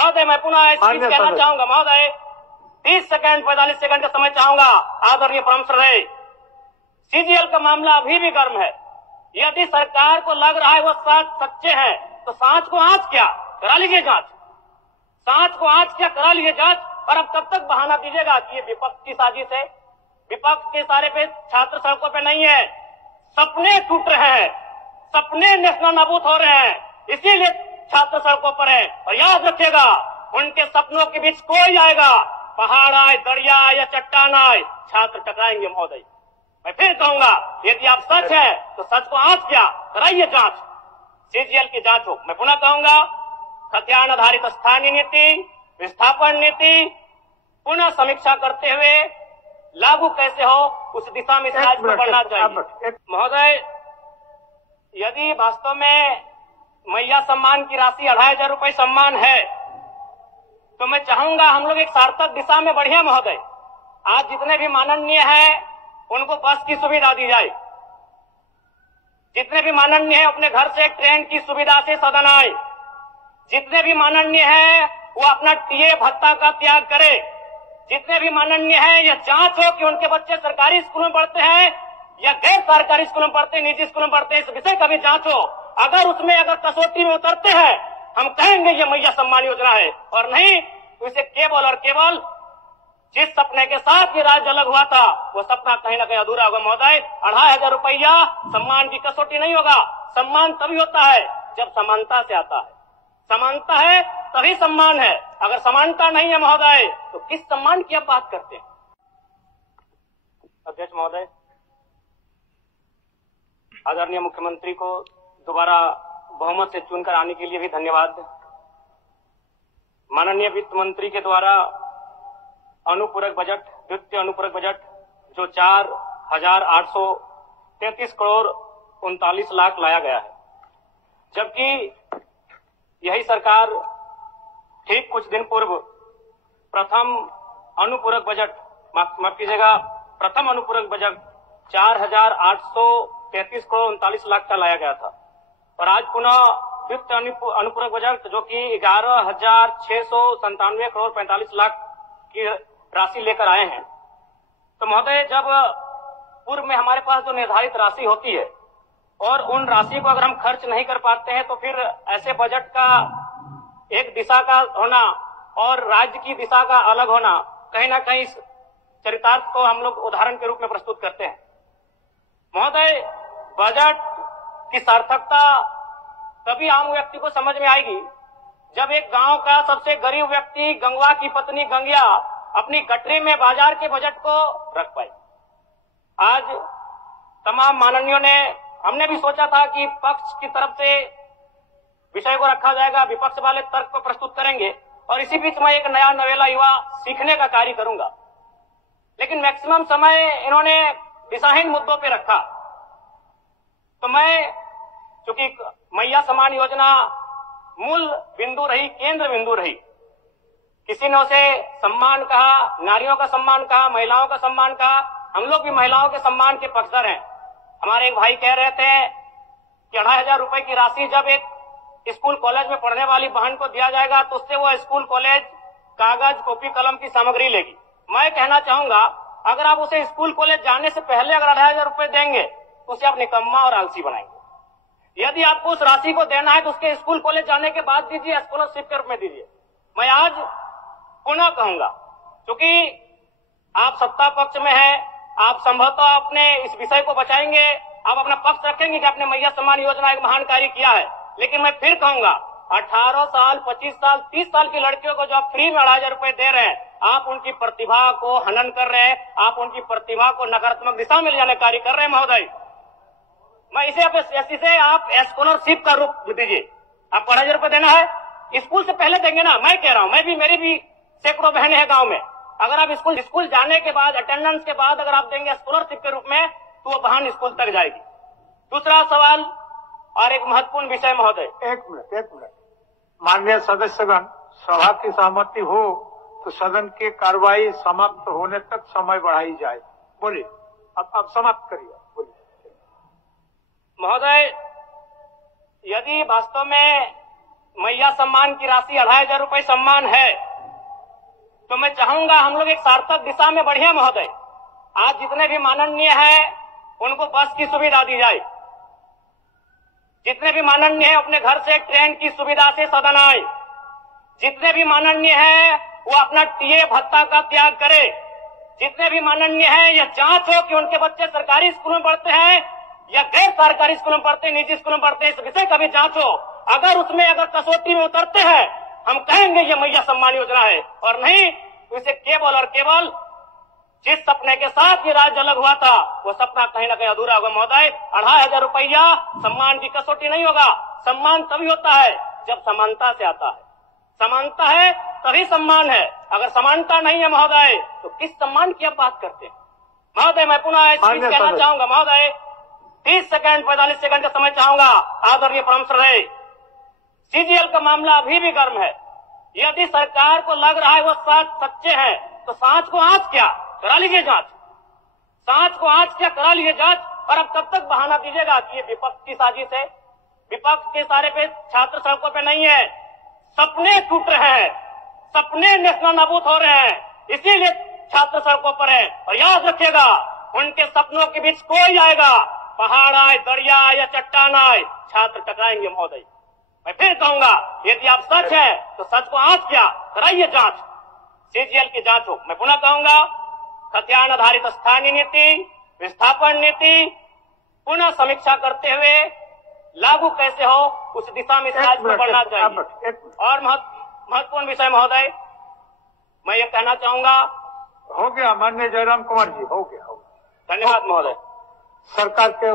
महोदय मैं पुनः स्पीच कहना चाहूंगा। महोदय 30 सेकंड 45 सेकंड का समय चाहूंगा। आदरणीय परम श्रद्धेय, सीजीएल का मामला अभी भी गर्म है। यदि सरकार को लग रहा है वो सच्चे हैं तो सांच को आंच क्या करा लीजिए जांच, सांच को आंच क्या करा लीजिए जांच। और अब तब तक बहाना दीजिएगा कि ये विपक्ष की साजिश है। विपक्ष के सारे पे छात्र सड़कों पे नहीं है, सपने टूट रहे हैं, सपने नेशनल नाबूद हो रहे हैं, इसीलिए छात्र सड़कों पर है। और याद रखिएगा, उनके सपनों के बीच कोई आएगा, पहाड़ आए, दरिया आए या चट्टान आए, छात्र टकराएंगे। महोदय मैं फिर कहूंगा, यदि आप सच है तो सच को आंच क्या कराइए जांच, सीजीएल की जांच हो। मैं पुनः कहूंगा, खतियान आधारित स्थानीय नीति, विस्थापन नीति पुनः समीक्षा करते हुए लागू कैसे हो उस दिशा में राज्य को बढ़ना चाहिए। महोदय, यदि वास्तव में मैया सम्मान की राशि 2500 रुपये सम्मान है तो मैं चाहूंगा हम लोग एक सार्थक दिशा में बढ़िया। महोदय, आज जितने भी माननीय हैं उनको बस की सुविधा दी जाए, जितने भी माननीय हैं अपने घर से ट्रेन की सुविधा से सदन आए, जितने भी माननीय हैं वो अपना टीए भत्ता का त्याग करे, जितने भी माननीय हैं यह जांच हो कि उनके बच्चे सरकारी स्कूलों में पढ़ते हैं या गैर सरकारी स्कूलों में पढ़ते हैं, निजी स्कूलों में पढ़ते हैं, इस विषय का भी जांच हो। अगर उसमें अगर कसौटी में उतरते हैं हम कहेंगे ये मैया सम्मान योजना है, और नहीं तो इसे केवल और केवल जिस सपने के साथ ये राज्य अलग हुआ था वो सपना कहीं ना कहीं अधूरा होगा। महोदय, 2500 रुपया सम्मान की कसौटी नहीं होगा। सम्मान तभी होता है जब समानता से आता है, समानता है तभी सम्मान है। अगर समानता नहीं है महोदय तो किस सम्मान की आप बात करते हैं। अध्यक्ष महोदय, आदरणीय मुख्यमंत्री को दोबारा बहुमत से चुनकर आने के लिए भी धन्यवाद। माननीय वित्त मंत्री के द्वारा अनुपूरक बजट, द्वितीय अनुपूरक बजट जो 4,833 करोड़ 39 लाख लाया गया है, जबकि यही सरकार ठीक कुछ दिन पूर्व प्रथम अनुपूरक बजट, माफ कीजिएगा, प्रथम अनुपूरक बजट 4,833 करोड़ 39 लाख का लाया गया था। और आज पुनः द्वितीय अनुपूरक बजट जो कि 11,697 करोड़ 45 लाख की राशि लेकर आए हैं। तो महोदय, जब पूर्व में हमारे पास जो निर्धारित राशि होती है और उन राशि को अगर हम खर्च नहीं कर पाते हैं तो फिर ऐसे बजट का एक दिशा का होना और राज्य की दिशा का अलग होना, कहीं ना कहीं इस चरितार्थ को हम लोग उदाहरण के रूप में प्रस्तुत करते हैं। महोदय, बजट की सार्थकता तभी आम व्यक्ति को समझ में आएगी जब एक गांव का सबसे गरीब व्यक्ति, गंगवा की पत्नी गंगिया, अपनी गठरी में बाजार के बजट को रख पाई। आज तमाम माननीयों ने, हमने भी सोचा था कि पक्ष की तरफ से विषय को रखा जाएगा, विपक्ष वाले तर्क को प्रस्तुत करेंगे और इसी बीच में एक नया नवेला युवा सीखने का कार्य करूंगा। लेकिन मैक्सिमम समय इन्होंने दिशाहीन मुद्दों पे रखा। तो मैं, चूंकि मैया सम्मान योजना मूल बिंदु रही, केंद्र बिंदु रही, किसी ने उसे सम्मान कहा, नारियों का सम्मान कहा, महिलाओं का सम्मान कहा, हम लोग भी महिलाओं के सम्मान के पक्षधर हैं। हमारे एक भाई कह रहे थे कि 2500 रुपए की राशि जब एक स्कूल कॉलेज में पढ़ने वाली बहन को दिया जाएगा तो उससे वो स्कूल कॉलेज कागज, कॉपी, कलम की सामग्री लेगी। मैं कहना चाहूंगा, अगर आप उसे स्कूल कॉलेज जाने से पहले अगर 2500 रुपए देंगे तो उसे आप निकम्मा और आलसी बनाएंगे। यदि आपको उस राशि को देना है तो उसके स्कूल कॉलेज जाने के बाद दीजिए, स्कॉलरशिप के रूप में दीजिए। मैं आज पुनः कहूंगा, क्योंकि आप सत्ता पक्ष में हैं, आप संभवतः अपने इस विषय को बचाएंगे, आप अपना पक्ष रखेंगे कि आपने मैया सम्मान योजना एक महान कार्य किया है। लेकिन मैं फिर कहूंगा, 18 साल, 25 साल, 30 साल की लड़कियों को जो आप फ्री में 2500 रुपए दे रहे हैं, आप उनकी प्रतिभा को हनन कर रहे हैं, आप उनकी प्रतिभा को नकारात्मक दिशा में ले जाने कार्य कर रहे हैं। महोदय, मैं इसे आप स्कॉलरशिप का रूप दीजिए। आप 2500 रुपए देना है, स्कूल से पहले देंगे ना। मैं कह रहा हूं, मेरी भी सैकड़ों बहनें हैं गांव में, अगर आप स्कूल जाने के बाद, अटेंडेंस के बाद अगर आप देंगे स्कॉलरशिप के रूप में तो वो बहन स्कूल तक जाएगी। दूसरा सवाल और एक महत्वपूर्ण विषय महोदय, एक मिनट माननीय सदस्यगण, सभा की सहमति हो तो सदन की कार्रवाई समाप्त होने तक समय बढ़ाई जाए। बोलिए, अब समाप्त करिए। बोलिए महोदय, यदि वास्तव में मैया सम्मान की राशि 2500 रुपए सम्मान है, तो मैं चाहूंगा हम लोग एक सार्थक दिशा में बढ़िया महोदय। आज जितने भी माननीय हैं उनको बस की सुविधा दी जाए, जितने भी माननीय हैं अपने घर से ट्रेन की सुविधा से सदन आए, जितने भी माननीय हैं वो अपना टीए भत्ता का त्याग करे, जितने भी माननीय हैं यह जांच हो कि उनके बच्चे सरकारी स्कूल में पढ़ते हैं या गैर सरकारी स्कूल में पढ़ते हैं, निजी स्कूल में पढ़ते हैं, इस विषय का भी जांच हो। अगर उसमें अगर कसौटी में उतरते हैं हम कहेंगे ये मैया सम्मान योजना है, और नहीं तो इसे केवल और केवल जिस सपने के साथ ये राज्य अलग हुआ था वो सपना कहीं ना कहीं अधूरा होगा महोदय। 2500 रुपया सम्मान की कसौटी नहीं होगा। सम्मान तभी होता है जब समानता से आता है, समानता है तभी सम्मान है। अगर समानता नहीं है महोदय तो किस सम्मान की आप बात करते हैं महोदय? मैं पुनः इस चीज कहना चाहूंगा महोदय, 30 सेकंड 45 सेकंड का समय चाहूंगा। आदरणीय परम श्रद्धेय, सीजीएल का मामला अभी भी गर्म है। यदि सरकार को लग रहा है वो सच्चे हैं तो सांच को आंच क्या करा लीजिए जांच, सांच को आंच क्या करा लीजिए जांच। और अब तब तक बहाना दीजिएगा कि ये विपक्ष की साजिश है, विपक्ष के सारे पे छात्र सड़कों पे नहीं है, सपने टूट रहे हैं, सपने नेशनल नाबूद हो रहे हैं, इसीलिए छात्र सड़कों पर है। और याद रखिएगा उनके सपनों के बीच कोई आएगा, पहाड़ आए, दरिया आए या चट्टान आए, छात्र टकराएंगे महोदय। मैं फिर कहूंगा यदि आप सच है तो सच को आंच क्या कराइए जांच, सीजीएल की जांच हो। मैं पुनः कहूंगा खतियान आधारित स्थानीय नीति, विस्थापन नीति पुनः समीक्षा करते हुए लागू कैसे हो उस दिशा में राज्य को बढ़ना चाहिए। और महत्वपूर्ण विषय महोदय मैं ये कहना चाहूंगा, हो गया माननीय जयराम कुमार जी, हो गया। धन्यवाद महोदय। सरकार के